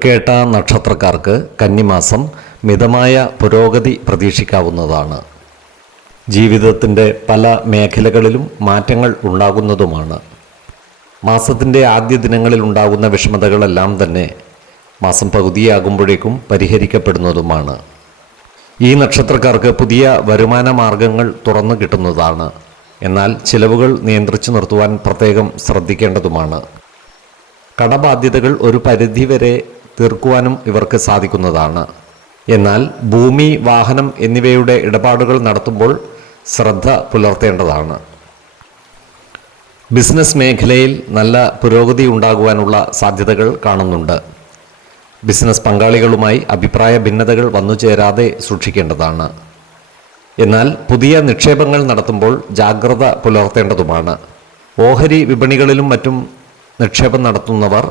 തൃക്കേട്ട നക്ഷത്രക്കാർക്ക് കന്നിമാസം മിതമായ പുരോഗതി പ്രതീക്ഷിക്കാവുന്നതാണ്. ജീവിതത്തിന്റെ പല മേഖലകളിലും മാറ്റങ്ങൾ ഉണ്ടാകുന്നതുമാണ്. മാസത്തിന്റെ ആദ്യ ദിനങ്ങളിൽ ഉണ്ടാകുന്ന വിഷമതകളെല്ലാം തന്നെ മാസം പകുതിയാകുമ്പോഴേക്കും പരിഹരിക്കപ്പെടുന്നതുമാണ്. ഈ നക്ഷത്രക്കാർക്ക് പുതിയ വരുമാന മാർഗങ്ങൾ തുറന്നു കിട്ടുന്നതാണ്. എന്നാൽ ചിലവുകൾ നിയന്ത്രിച്ചു നിർത്തുവാൻ പ്രത്യേകം ശ്രദ്ധിക്കേണ്ടതുമാണ്. കടബാധ്യതകൾ ഒരു പരിധിവരെ തീർക്കുവാനും ഇവർക്ക് സാധിക്കുന്നതാണ്. എന്നാൽ ഭൂമി വാഹനം എന്നിവയുടെ ഇടപാടുകൾ നടത്തുമ്പോൾ ശ്രദ്ധ പുലർത്തേണ്ടതാണ്. ബിസിനസ് മേഖലയിൽ നല്ല പുരോഗതി ഉണ്ടാകുവാനുള്ള സാധ്യതകൾ കാണുന്നുണ്ട്. ബിസിനസ് പങ്കാളികളുമായി അഭിപ്രായ ഭിന്നതകൾ വന്നു ചേരാതെ സൂക്ഷിക്കേണ്ടതാണ്. എന്നാൽ പുതിയ നിക്ഷേപങ്ങൾ നടത്തുമ്പോൾ ജാഗ്രത പുലർത്തേണ്ടതുമാണ്. ഓഹരി വിപണികളിലും മറ്റും നിക്ഷേപം നടത്തുന്നവർ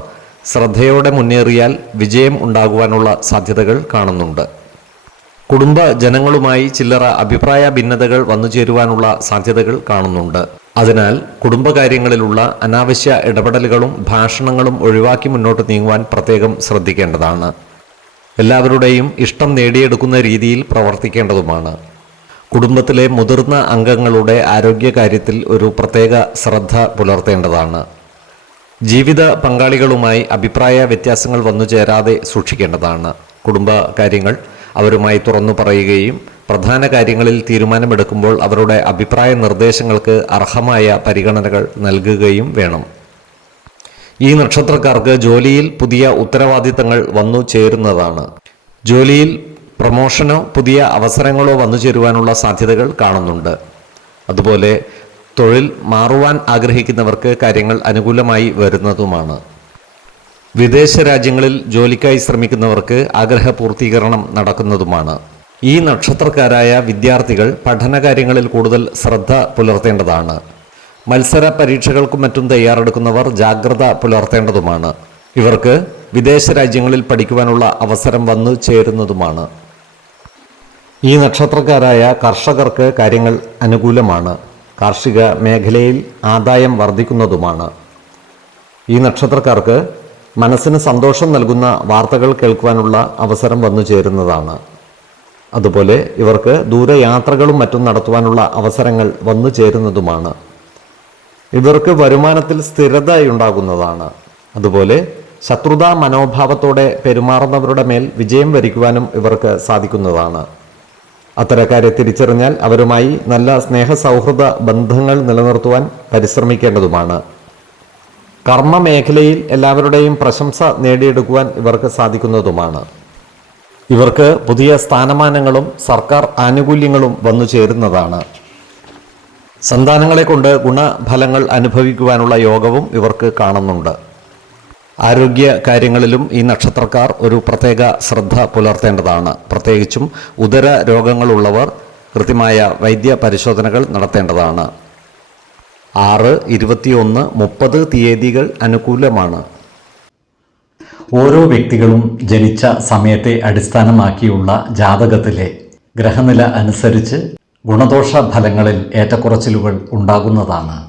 ശ്രദ്ധയോടെ മുന്നേറിയാൽ വിജയം ഉണ്ടാകുവാനുള്ള സാധ്യതകൾ കാണുന്നുണ്ട്. കുടുംബ ജനങ്ങളുമായി ചില്ലറ അഭിപ്രായ ഭിന്നതകൾ വന്നു ചേരുവാനുള്ള സാധ്യതകൾ കാണുന്നുണ്ട്. അതിനാൽ കുടുംബകാര്യങ്ങളിലുള്ള അനാവശ്യ ഇടപെടലുകളും ഭാഷണങ്ങളും ഒഴിവാക്കി മുന്നോട്ട് നീങ്ങുവാൻ പ്രത്യേകം ശ്രദ്ധിക്കേണ്ടതാണ്. എല്ലാവരുടെയും ഇഷ്ടം നേടിയെടുക്കുന്ന രീതിയിൽ പ്രവർത്തിക്കേണ്ടതുമാണ്. കുടുംബത്തിലെ മുതിർന്ന അംഗങ്ങളുടെ ആരോഗ്യകാര്യത്തിൽ ഒരു പ്രത്യേക ശ്രദ്ധ പുലർത്തേണ്ടതാണ്. ജീവിത പങ്കാളികളുമായി അഭിപ്രായ വ്യത്യാസങ്ങൾ വന്നു ചേരാതെ സൂക്ഷിക്കേണ്ടതാണ്. കുടുംബ കാര്യങ്ങൾ അവരുമായി തുറന്നു പറയുകയും പ്രധാന കാര്യങ്ങളിൽ തീരുമാനമെടുക്കുമ്പോൾ അവരുടെ അഭിപ്രായ നിർദ്ദേശങ്ങൾക്ക് അർഹമായ പരിഗണനകൾ നൽകുകയും വേണം. ഈ നക്ഷത്രക്കാർക്ക് ജോലിയിൽ പുതിയ ഉത്തരവാദിത്തങ്ങൾ വന്നു ചേരുന്നതാണ്. ജോലിയിൽ പ്രമോഷനോ പുതിയ അവസരങ്ങളോ വന്നു ചേരുവാനുള്ള സാധ്യതകൾ കാണുന്നുണ്ട്. അതുപോലെ തൊഴിൽ മാറുവാൻ ആഗ്രഹിക്കുന്നവർക്ക് കാര്യങ്ങൾ അനുകൂലമായി വരുന്നതുമാണ്. വിദേശ രാജ്യങ്ങളിൽ ജോലിക്കായി ശ്രമിക്കുന്നവർക്ക് ആഗ്രഹ പൂർത്തീകരണം നടക്കുന്നതുമാണ്. ഈ നക്ഷത്രക്കാരായ വിദ്യാർത്ഥികൾ പഠനകാര്യങ്ങളിൽ കൂടുതൽ ശ്രദ്ധ പുലർത്തേണ്ടതാണ്. മത്സര പരീക്ഷകൾക്കും മറ്റും തയ്യാറെടുക്കുന്നവർ ജാഗ്രത പുലർത്തേണ്ടതുമാണ്. ഇവർക്ക് വിദേശ രാജ്യങ്ങളിൽ പഠിക്കുവാനുള്ള അവസരം വന്നു ചേരുന്നതുമാണ്. ഈ നക്ഷത്രക്കാരായ കർഷകർക്ക് കാര്യങ്ങൾ അനുകൂലമാണ്. കാർഷിക മേഖലയിൽ ആദായം വർദ്ധിക്കുന്നതുമാണ്. ഈ നക്ഷത്രക്കാർക്ക് മനസ്സിന് സന്തോഷം നൽകുന്ന വാർത്തകൾ കേൾക്കുവാനുള്ള അവസരം വന്നു ചേരുന്നതാണ്. അതുപോലെ ഇവർക്ക് ദൂരയാത്രകളും മറ്റും നടത്തുവാനുള്ള അവസരങ്ങൾ വന്നു ചേരുന്നതുമാണ്. ഇവർക്ക് വരുമാനത്തിൽ സ്ഥിരതയുണ്ടാകുന്നതാണ് അതുപോലെ ശത്രുതാ മനോഭാവത്തോടെ പെരുമാറുന്നവരുടെ മേൽ വിജയം വരിക്കുവാനും ഇവർക്ക് സാധിക്കുന്നതാണ്. അത്തരക്കാരെ തിരിച്ചറിഞ്ഞാൽ അവരുമായി നല്ല സ്നേഹ സൗഹൃദ ബന്ധങ്ങൾ നിലനിർത്തുവാൻ പരിശ്രമിക്കേണ്ടതുമാണ്. കർമ്മ മേഖലയിൽ എല്ലാവരുടെയും പ്രശംസ നേടിയെടുക്കുവാൻ ഇവർക്ക് സാധിക്കുന്നതുമാണ്. ഇവർക്ക് പുതിയ സ്ഥാനമാനങ്ങളും സർക്കാർ ആനുകൂല്യങ്ങളും വന്നു ചേരുന്നതാണ്. സന്താനങ്ങളെ കൊണ്ട് ഗുണഫലങ്ങൾ അനുഭവിക്കുവാനുള്ള യോഗവും ഇവർക്ക് കാണുന്നുണ്ട്. ആരോഗ്യ കാര്യങ്ങളിലും ഈ നക്ഷത്രക്കാർ ഒരു പ്രത്യേക ശ്രദ്ധ പുലർത്തേണ്ടതാണ്. പ്രത്യേകിച്ചും ഉദര രോഗങ്ങളുള്ളവർ കൃത്യമായ വൈദ്യ പരിശോധനകൾ നടത്തേണ്ടതാണ്. ആറ് ഇരുപത്തിയൊന്ന് മുപ്പത് തീയതികൾ അനുകൂലമാണ്. ഓരോ വ്യക്തികളും ജനിച്ച സമയത്തെ അടിസ്ഥാനമാക്കിയുള്ള ജാതകത്തിലെ ഗ്രഹനില അനുസരിച്ച് ഗുണദോഷ ഫലങ്ങളിൽ ഏറ്റക്കുറച്ചിലുകൾ ഉണ്ടാകുന്നതാണ്.